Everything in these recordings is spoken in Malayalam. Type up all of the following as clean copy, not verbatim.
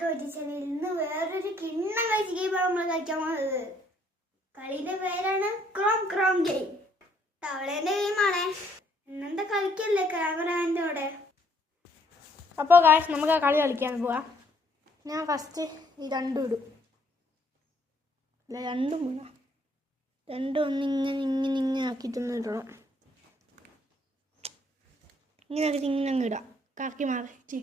ചാനലിൽ നിന്ന് വേറൊരു കിണ്ണം കഴിച്ച് ഗെയിമാണ് നമ്മൾ കളിക്കാൻ പോകുന്നത്. കളിയുടെ പേരാണ് ക്രോം ക്രോം ഗെയിം. തവളേന്റെ ഗെയിമാണ്. ഇന്നെന്താ കളിക്കല്ലേ ക്യാമറാമാൻ്റെ കൂടെ. അപ്പോൾ ഗായ്സ് നമുക്ക് ആ കളി കളിക്കാൻ പോവാം. ഞാൻ ഫസ്റ്റ് ഈ രണ്ടും ഇടും. അല്ല രണ്ടും ഇടാം. രണ്ടും ഇങ്ങനെ ആക്കിയിട്ടൊന്ന് ഇടണം. ഇങ്ങനെ ആക്കിയിട്ട് ഇങ്ങനെ അങ്ങ് ഇടാം. കറക്കി മാറി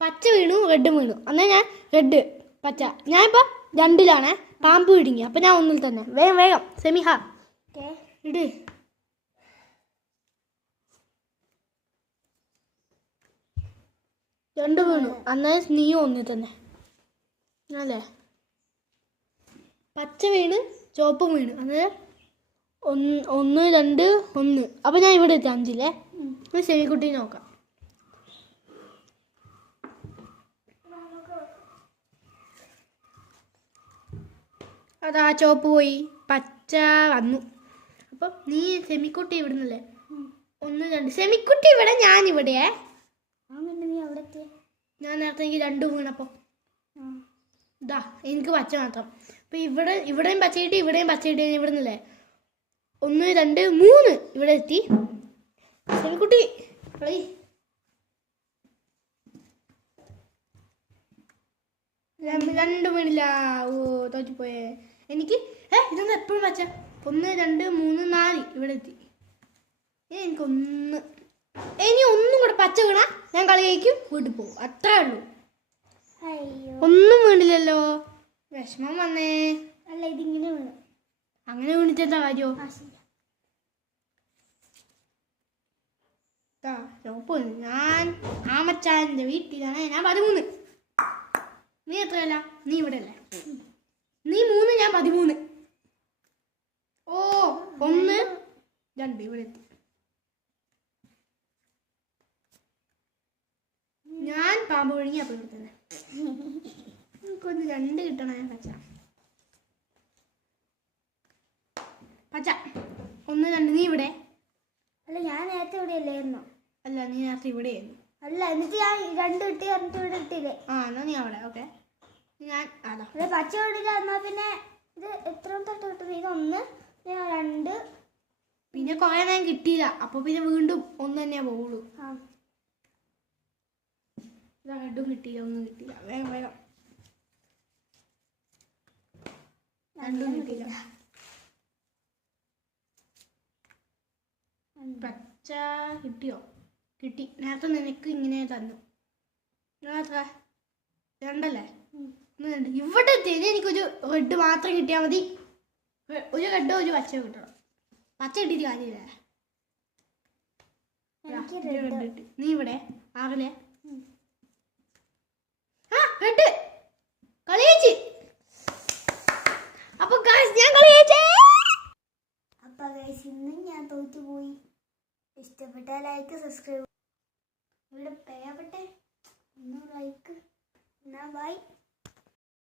പച്ച വീണു റെഡും വീണു. എന്നാൽ ഞാൻ റെഡ് പച്ച. ഞാനിപ്പോൾ രണ്ടിലാണ്. പാമ്പ് പിടിങ്ങി. അപ്പം ഞാൻ ഒന്നിൽ തന്നെ. വേഗം വേഗം സെമിഹ ഇട്. രണ്ട് വീണു. എന്നാൽ നീയും ഒന്നിൽ തന്നെ അല്ലേ. പച്ച വീണ് ചുവപ്പ് വീണ്. അന്നേരം ഒന്ന് രണ്ട് ഒന്ന്. അപ്പം ഞാൻ ഇവിടെ എത്തി അഞ്ചില്ലേ. സെമിക്കുട്ടി നോക്കാം. അതാ ചുവപ്പ് പോയി, പച്ച വന്നു. അപ്പം നീ സെമിക്കുട്ടി ഇവിടുന്നല്ലേ. ഒന്ന് രണ്ട് സെമിക്കുട്ടി ഇവിടെ, ഞാൻ ഇവിടെയേ. ഞാൻ നേരത്തെ എനിക്ക് രണ്ടും വീണപ്പോൾ ഇതാ എനിക്ക് പച്ച മാത്രം. അപ്പം ഇവിടെയും പച്ച കിട്ടി, ഇവിടെയും പച്ച കിട്ടി. ഇവിടെ നിന്നല്ലേ ഒന്ന് രണ്ട് മൂന്ന് ഇവിടെ എത്തി. സെമിക്കുട്ടി കളി. രണ്ടും വീണില്ല. ഓ തോറ്റിപ്പോയേ. എനിക്ക് ഇതൊന്നും എപ്പോഴും പച്ച. ഒന്ന് രണ്ട് മൂന്ന് നാല് ഇവിടെ എത്തി. എനിക്കൊന്ന് ഇനി ഒന്നും കൂടെ പച്ച വീണാ ഞാൻ കളി കഴിക്കും, വീട്ടിൽ പോകും. അത്രേ ഉള്ളൂ. ഒന്നും വീണില്ലല്ലോ. വിഷമം വന്നേ. അല്ല ഇതിങ്ങനെ വീണു. അങ്ങനെ വീണിട്ടെന്താ കാര്യോ. ചോപ്പ് ഞാൻ ആമച്ചാൻ്റെ വീട്ടിലാണ്. ഞാൻ 13. നീ എത്രയല്ല? നീ ഇവിടെ അല്ലേ. നീ 3, ഞാൻ 13. ഓ ഒന്ന് രണ്ട് ഇവിടെ എത്തി. ഞാൻ പാമ്പ് ഒഴുങ്ങി. അപ്പം ഇവിടെ തന്നെ എനിക്കൊന്ന് രണ്ട് കിട്ടണേ. പച്ച പച്ച ഒന്ന് രണ്ട്. നീ ഇവിടെ അല്ല ഞാൻ നേരത്തെ ഇവിടെ അല്ലായിരുന്നു. അല്ല നീ നേരത്തെ ഇവിടെയായിരുന്നു. അല്ല എന്നിട്ട് ഞാൻ രണ്ട് കിട്ടി പറഞ്ഞിട്ട് ഇവിടെ ഇട്ടില്ലേ. എന്നാ നീ അവിടെ. ഓക്കെ ഞാൻ അതാ പച്ച കിട്ടില്ല. എന്നാൽ പിന്നെ ഇത് എത്ര തൊട്ട് കിട്ടുന്നത്? ഇതൊന്ന് രണ്ട്. പിന്നെ കുറേ നേരം കിട്ടിയില്ല. അപ്പോൾ പിന്നെ വീണ്ടും ഒന്ന് തന്നെയാ പോകുള്ളൂ. രണ്ടും കിട്ടിയില്ല, ഒന്നും കിട്ടിയില്ല. വേഗം വേഗം. രണ്ടും കിട്ടിയില്ല. പച്ച കിട്ടിയോ? കിട്ടി. നേരത്തെ നിനക്ക് ഇങ്ങനെ തന്നു. എത്ര? രണ്ടല്ലേ. ഇവിടെ എത്തിയത് എനിക്കൊരു റെഡ് മാത്രം കിട്ടിയാൽ മതി. ഒരു റെഡോ ഒരു പച്ചയോ കിട്ടണം. പച്ച കിട്ടിയിട്ട് കാര്യമില്ല. നീ ഇവിടെ ആറിലെ റെഡ് കളി ജയിച്ച്. അപ്പൊ ഞാൻ കളി ജയിച്ചേ. അപ്പൊ ഇന്ന് ഞാൻ തോറ്റുപോയി. ഇഷ്ടപ്പെട്ട ലൈക്ക് സബ്സ്ക്രൈബ് ഇവിടെ പേയപ്പെട്ടെ. ലൈക്ക് എന്നാ ബൈ.